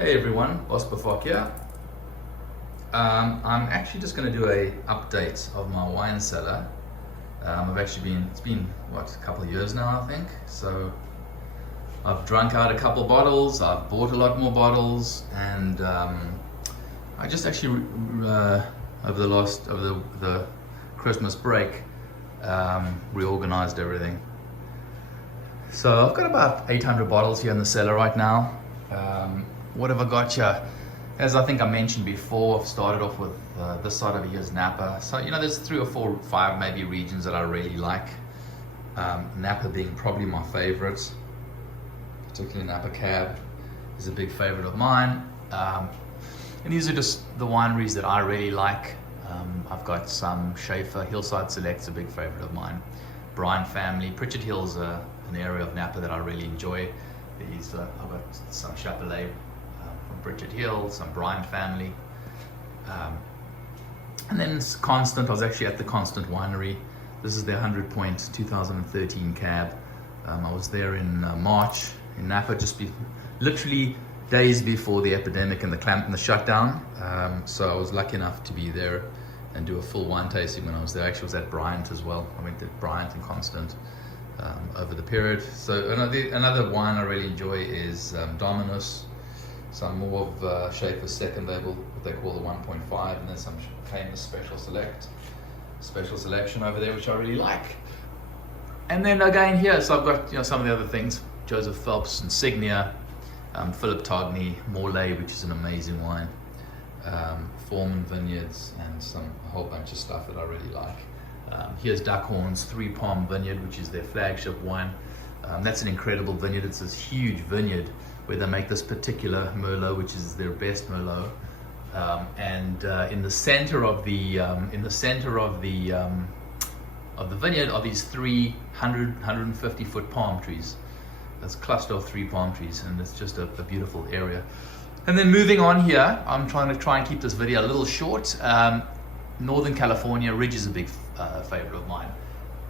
Hey everyone, Oscar Fock here. I'm actually just going to do a update of my wine cellar. It's been what, a couple of years now I think. So I've drunk out a couple bottles, I've bought a lot more bottles, and I just actually over the Christmas break reorganized everything. So I've got about 800 bottles here in the cellar right now. What have I got here? As I think I mentioned before, I've started off with this side over here is Napa. So, there's 3 or 4, 5 maybe regions that I really like. Napa being probably my favorite. Particularly Napa Cab is a big favorite of mine. And these are just the wineries that I really like. I've got some Schaefer, Hillside Select's a big favorite of mine. Bryan Family, Pritchard Hill's an area of Napa that I really enjoy. I've got some Chapelet from Pritchard Hill, some Bryan Family. And then it's Constant. I was actually at the Constant Winery. This is their 100 point 2013 cab. I was there in March in Napa, literally days before the epidemic and the shutdown. So I was lucky enough to be there and do a full wine tasting when I was there. Actually, I was at Bryant as well. I went to Bryant and Constant over the period. So another wine I really enjoy is Dominus. Some more of Schaefer's second label, what they call the 1.5, and then some famous special selection over there, which I really like. And then again here, so I've got some of the other things: Joseph Phelps Insignia, Philip Togny, Morlaix, which is an amazing wine, Foreman Vineyards, and a whole bunch of stuff that I really like. Here's Duckhorn's 3 Palm Vineyard, which is their flagship wine. That's an incredible vineyard. It's this huge vineyard where they make this particular Merlot, which is their best Merlot. And in the center of the vineyard are these 150 foot palm trees. That's a cluster of 3 palm trees, and it's just a beautiful area. And then moving on here, I'm trying to keep this video a little short. Northern California, Ridge is a big favorite of mine.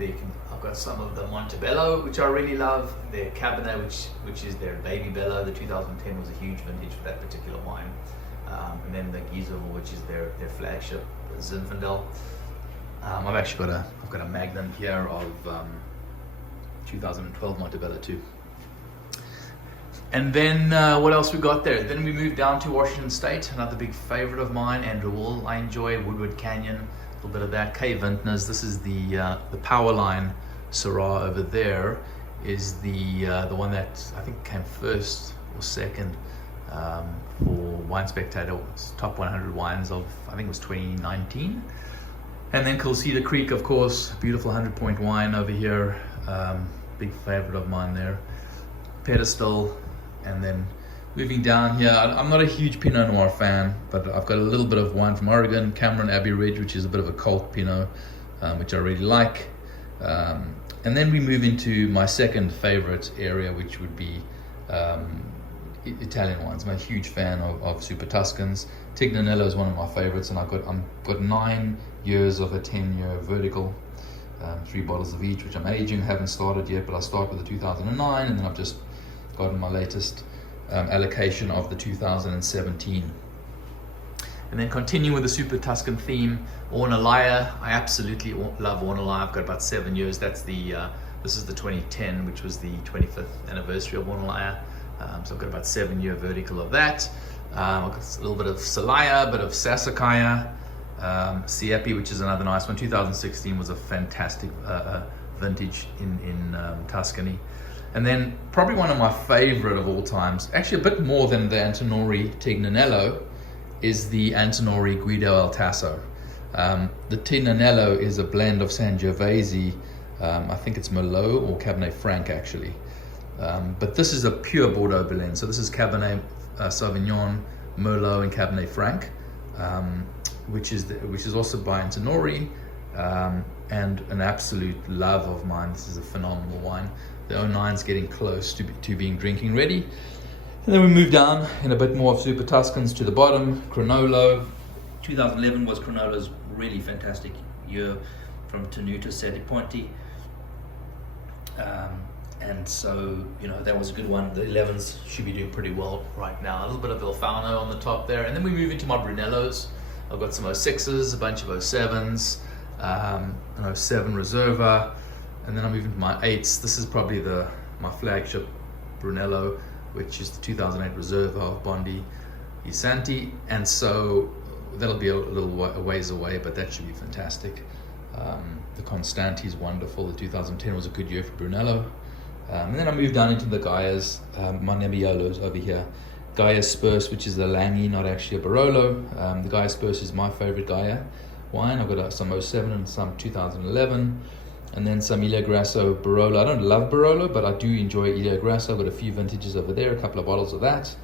I've got some of the Montebello, which I really love. Their Cabernet, which is their Baby Bello. The 2010 was a huge vintage for that particular wine. And then the Gizmo, which is their flagship, Zinfandel. I've got a Magnum here of 2012 Montebello too. And then what else we got there? Then we moved down to Washington State, another big favorite of mine, Andrew Wool. I enjoy Woodward Canyon, a little bit of that. K Vintners. This is the Powerline Syrah over there. Is the one that I think came first or second for Wine Spectator's top 100 wines of, I think it was 2019. And then Cool Cedar Creek, of course, beautiful 100 point wine over here. Big favorite of mine there. Pedestal. And then moving down here, I'm not a huge Pinot Noir fan, but I've got a little bit of wine from Oregon, Cameron Abbey Ridge, which is a bit of a cult Pinot, which I really like. And then we move into my second favorite area, which would be Italian wines. I'm a huge fan of Super Tuscans. Tignanello is one of my favorites, and I've got 9 years of a 10-year vertical, 3 bottles of each, which I'm aging. Haven't started yet, but I start with the 2009, and then I've just gotten my latest allocation of the 2017. And then continue with the Super Tuscan theme, Ornellaia. I absolutely love Ornellaia. I've got about 7 years. This is the 2010, which was the 25th anniversary of Ornellaia. So I've got about 7-year vertical of that. I've got a little bit of Cellar, a bit of Sassicaia, Siepi, which is another nice one. 2016 was a fantastic vintage in Tuscany. And then probably one of my favorite of all times, actually a bit more than the Antinori Tignanello, is the Antinori Guido El Tasso. The Tignanello is a blend of Sangiovese, I think it's Merlot or Cabernet Franc actually. But this is a pure Bordeaux blend. So this is Cabernet Sauvignon, Merlot, and Cabernet Franc, which is also by Antinori, and an absolute love of mine. This is a phenomenal wine. The 09's getting close to being drinking ready. And then we move down in a bit more of Super Tuscans to the bottom. Cronolo. 2011 was Cronolo's really fantastic year from Tenuta Sette Ponti. And so, you know, that was a good one. The 11s should be doing pretty well right now. A little bit of Ilfano on the top there. And then we move into my Brunellos. I've got some 06s, a bunch of 07s, an 07 Reserva, and then I'm moving to my 8s. This is probably my flagship Brunello, which is the 2008 Reserva of Bondi Isanti. And so that'll be a little ways away, but that should be fantastic. The Constanti is wonderful. The 2010 was a good year for Brunello. And then I moved down into the Gaias, my Nebbiolos over here. Gaia Spurs, which is the Langi, not actually a Barolo. The Gaia Spurs is my favorite Gaia wine. I've got some 07 and some 2011. And then some Ilha Grasso Barolo. I don't love Barolo, but I do enjoy Ilha Grasso. I've got a few vintages over there, a couple of bottles of that.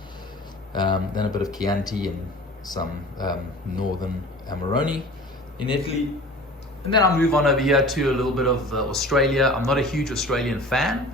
Then a bit of Chianti and some Northern Amarone in Italy. And then I'll move on over here to a little bit of Australia. I'm not a huge Australian fan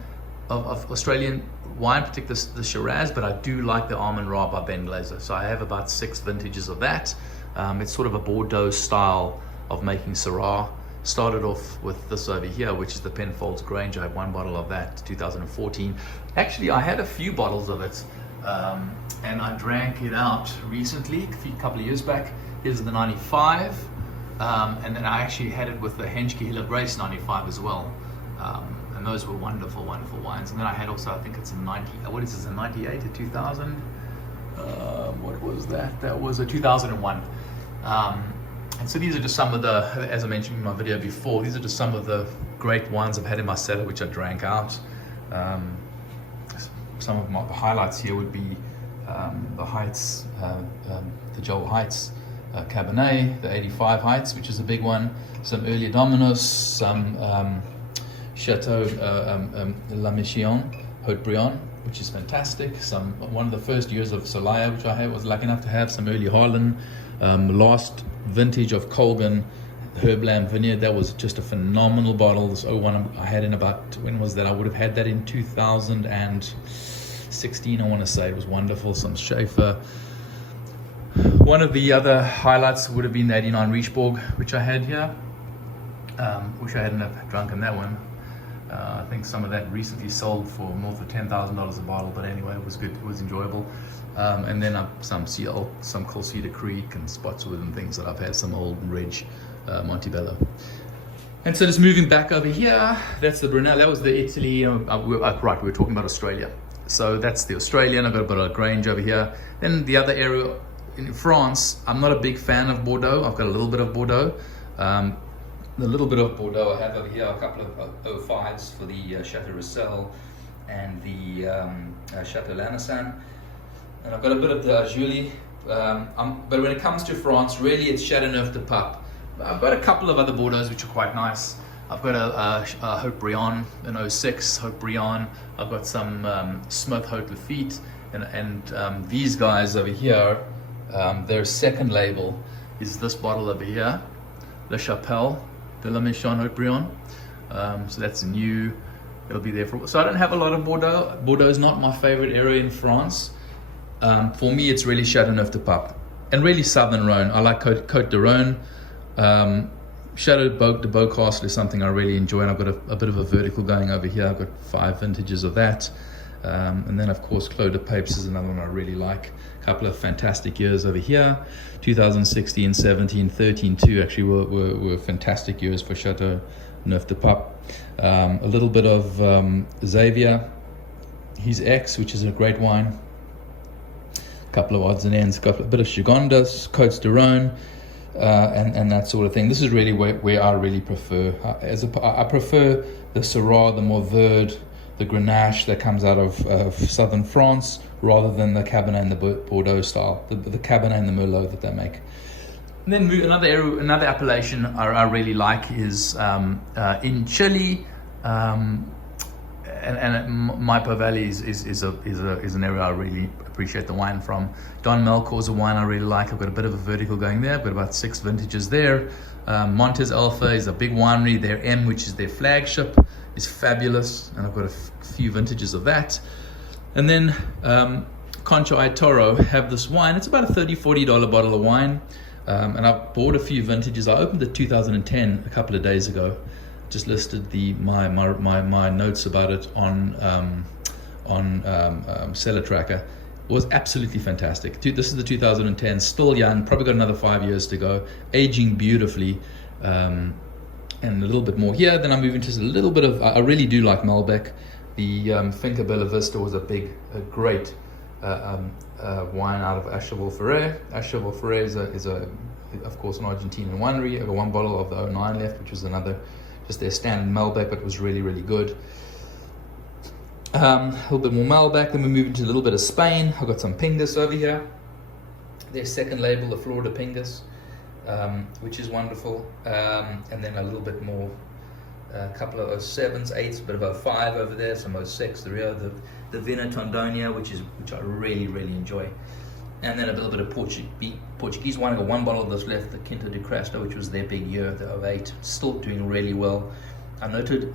of Australian wine, particularly the Shiraz, but I do like the Almond Ra by Ben Glaser. So I have about 6 vintages of that. It's sort of a Bordeaux style of making Syrah. Started off with this over here, which is the Penfolds Grange. I have 1 bottle of that, 2014. Actually, I had a few bottles of it, and I drank it out recently, a couple of years back. Here's the 95, and then I actually had it with the Henschke Hill of Grace 95 as well. And those were wonderful, wonderful wines. And then I had also, I think it's a 90, what is this, a 98, a 2000? What was that? That was a 2001. And so these are just some of the, as I mentioned in my video before, these are just some of the great wines I've had in my cellar, which I drank out. Some of my highlights here would be the Heights, the Joel Heights Cabernet, the 85 Heights, which is a big one. Some earlier Dominos, some Chateau La Mission, Haut-Brion, which is fantastic. One of the first years of Cellar, which I was lucky enough to have, some early Harlan. Last vintage of Colgan Herbland Vineyard, that was just a phenomenal bottle. This 01 I had in about, when was that? I would have had that in 2016, I want to say. It was wonderful. Some Schaefer. One of the other highlights would have been the 89 Riechburg, which I had here. Wish I hadn't have drunken that one. I think some of that recently sold for north of $10,000 a bottle, but anyway, it was good. It was enjoyable. And then some Coal Cedar Creek and Spotswood and things that I've had, some old Ridge Montebello. And so just moving back over here, that's the Brunello. That was the Italy. Right, we were talking about Australia. So that's the Australian. I've got a bit of Grange over here. Then the other area in France, I'm not a big fan of Bordeaux. I've got a little bit of Bordeaux. The little bit of Bordeaux I have over here, a couple of 05s for the Chateau Roussel and the Chateau Lanessan. And I've got a bit of the Julie. But when it comes to France, really it's Chardonnay de Pape. I've got a couple of other Bordeaux which are quite nice. I've got a Haut-Brion, an 06 Haut-Brion. I've got some Smith Haute Lafitte. And these guys over here, their second label is this bottle over here, La Chapelle de la Mission Haut-Brion. So that's new. It'll be there for. So I don't have a lot of Bordeaux. Bordeaux is not my favorite area in France. For me, it's really Chardonnay de Pape and really Southern Rhone. I like Côte de Rhone. Chateau de Beaucastel is something I really enjoy, and I've got a bit of a vertical going over here. I've got 5 vintages of that. And then, of course, Clos de Papes is another one I really like. A couple of fantastic years over here. 2016, 17, 13 too actually were fantastic years for Chateau Neuf de Pape. A little bit of Xavier, his X, which is a great wine. A couple of odds and ends, a bit of Gigondas, Côtes de Rhone, and that sort of thing. This is really where I really prefer. I prefer the Syrah, the more Verde, the Grenache that comes out of southern France, rather than the Cabernet and the Bordeaux style, the Cabernet and the Merlot that they make. And then another appellation I really like is in Chile, and Maipo Valley is an area I really appreciate the wine from. Don Melchor is a wine I really like. I've got a bit of a vertical going there. I've got about 6 vintages there. Montes Alpha is a big winery. Their M, which is their flagship, is fabulous, and I've got a few vintages of that. And then Concha y Toro have this wine. It's about a $30-40 bottle of wine, and I've bought a few vintages. I opened the 2010 a couple of days ago. just listed my notes about it on Cellar Tracker. Was absolutely fantastic. This is the 2010, still young, probably got another 5 years to go, aging beautifully, and a little bit more here. Then I move into a little bit of, I really do like Malbec. The Finca Bella Vista was a great wine out of Acheval Ferrer. Acheval Ferrer is of course an Argentinian winery. I got one bottle of the 09 left, which was another, just their standard Malbec, but it was really, really good. A little bit more Malbec, then we move into a little bit of Spain. I've got some Pingus over here. Their second label, the Florida Pingus, which is wonderful. And then a little bit more, a couple of 07s, 8s, a bit of 05 over there, some 06, the Rio, the Vina Tondonia, which I really, really enjoy. And then a little bit of Portuguese wine. I got one bottle of this left, the Quinta do Crasto, which was their big year, the 08, still doing really well. I noted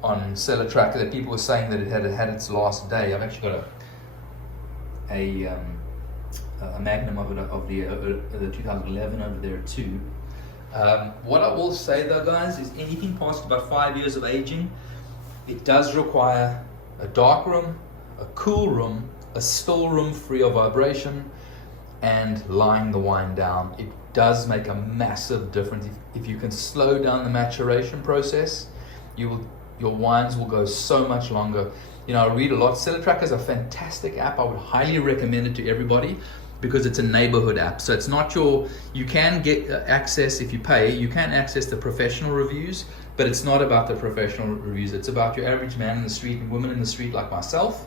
on Cellar Tracker that people were saying that it had its last day. I've actually got a magnum of the 2011 over there too. What I will say though, guys, is anything past about 5 years of aging, it does require a dark room, a cool room, a still room free of vibration, and lying the wine down. It does make a massive difference. If you can slow down the maturation process, your wines will go so much longer. You know, I read a lot. Cellar Tracker is a fantastic app. I would highly recommend it to everybody because it's a neighborhood app. So it's not you can get access if you pay, you can access the professional reviews, but it's not about the professional reviews. It's about your average man in the street and woman in the street like myself.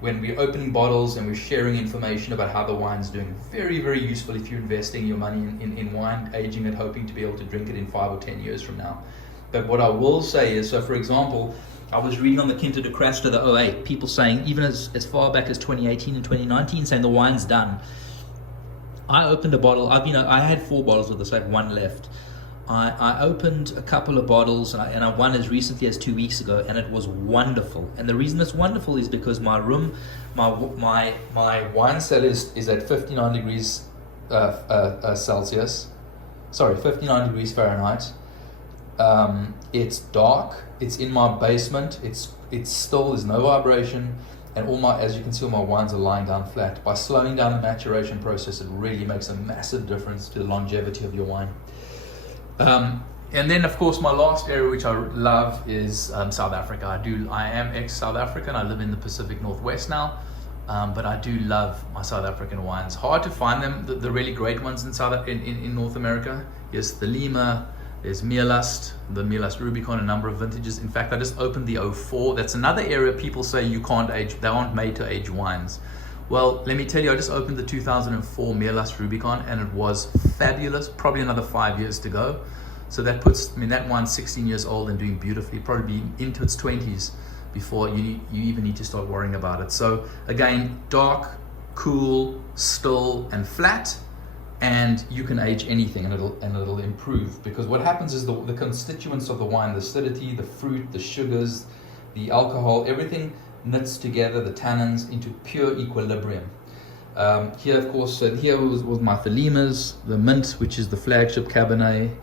When we're opening bottles and we're sharing information about how the wine's doing. Very, very useful if you're investing your money in wine, aging it, hoping to be able to drink it in 5 or 10 years from now. But what I will say is, so for example, I was reading on the Quinta do Crasto, the 08, people saying, even as far back as 2018 and 2019, saying the wine's done. I opened a bottle, I had 4 bottles of this, I have 1 left. I opened a couple of bottles, and I won as recently as 2 weeks ago, and it was wonderful. And the reason it's wonderful is because my room, my wine cellar is at 59 degrees Celsius, sorry, 59 degrees Fahrenheit. It's dark, it's in my basement, it's still, there's no vibration, and as you can see, all my wines are lying down flat. By slowing down the maturation process, it really makes a massive difference to the longevity of your wine. And then of course my last area which I love is South Africa. I am ex-South African, I live in the Pacific Northwest now, but I do love my South African wines. Hard to find them, the really great ones in North America. Yes, the Lima, there's Meerlust, the Meerlust Rubicon, a number of vintages. In fact, I just opened the 04. That's another area people say you can't age, they aren't made to age wines. Well, let me tell you, I just opened the 2004 Meerlust Rubicon and it was fabulous. Probably another 5 years to go. So that puts, that wine's 16 years old and doing beautifully, probably into its 20s before you even need to start worrying about it. So again, dark, cool, still, and flat. And you can age anything and it'll improve, because what happens is the constituents of the wine, the acidity, the fruit, the sugars, the alcohol, everything knits together, the tannins, into pure equilibrium. Here, of course, here was my Thelimas, the Mint, which is the flagship Cabernet,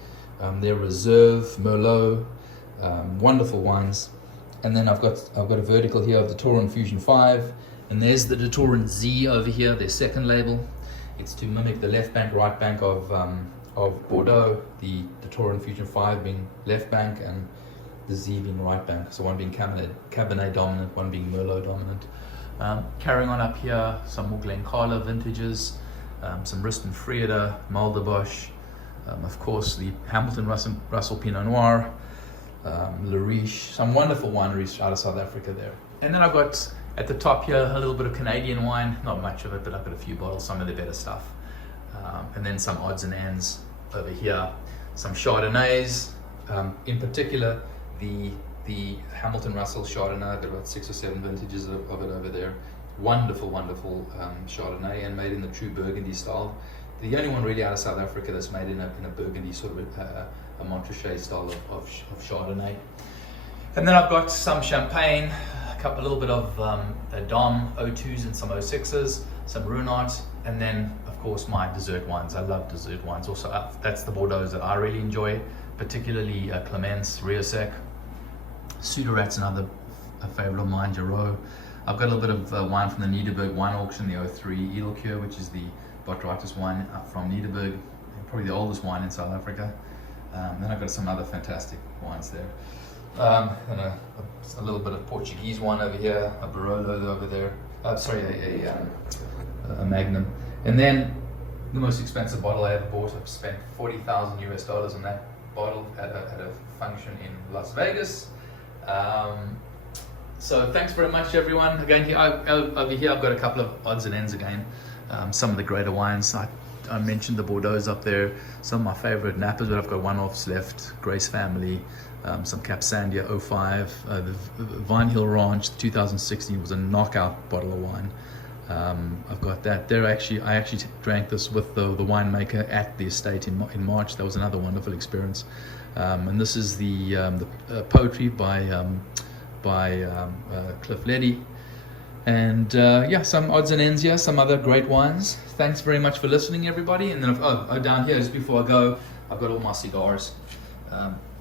their Reserve, Merlot, wonderful wines. And then I've got a vertical here of the Taurin Fusion 5, and there's the Taurin Z over here, their second label. It's to mimic the left bank, right bank of Bordeaux, the Taurin Fusion 5 being left bank and the Z being right bank. So one being Cabernet dominant, one being Merlot dominant. Carrying on up here, some more Glencarla vintages, some Riston Frieda, Malderbosch, of course the Hamilton Russell Pinot Noir, Le Riche, some wonderful wineries out of South Africa there. And then I've got at the top here a little bit of Canadian wine, not much of it, but I've got a few bottles, some of the better stuff. And then some odds and ends over here, some Chardonnays, in particular the Hamilton Russell Chardonnay. I've got about 6 or 7 vintages of it over there. Wonderful Chardonnay, and made in the true Burgundy style. The only one really out of South Africa that's made in a Burgundy, sort of a Montrachet style of Chardonnay. And then I've got some Champagne, a little bit of Dom 02s and some 06s, some Ruinart, and then of course my dessert wines. I love dessert wines. Also, that's the Bordeaux that I really enjoy. particularly Clements, Riosec. Suderat's another favorite of mine, Giro. I've got a little bit of wine from the Nederburg wine auction, the 03 Edelkeur, which is the Botrytis wine from Nederburg, probably the oldest wine in South Africa. Then I've got some other fantastic wines there. And a little bit of Portuguese wine over here, a Barolo over there. A Magnum. And then the most expensive bottle I ever bought. I've spent $40,000 on that bottle at a function in Las Vegas. So thanks very much, everyone. Again, here, over here I've got a couple of odds and ends again. Some of the greater wines. I mentioned the Bordeaux up there. Some of my favorite Napas, but I've got one-offs left. Grace Family, some Capsandia 05. The Vine Hill Ranch 2016 was a knockout bottle of wine. I've got that. I actually drank this with the winemaker at the estate in March. That was another wonderful experience. And this is the Poetry by Cliff Leddy. And yeah, some odds and ends here, some other great wines. Thanks very much for listening, everybody. And then, down here, just before I go, I've got all my cigars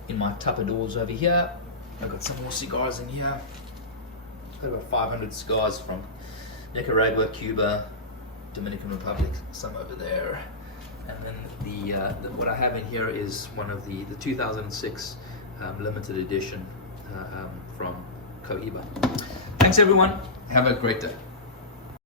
in my tupperdoors over here. I've got some more cigars in here. I've got about 500 cigars from Nicaragua, Cuba, Dominican Republic, some over there. And then what I have in here is one of the 2006 limited edition from Cohiba. Thanks, everyone. Have a great day.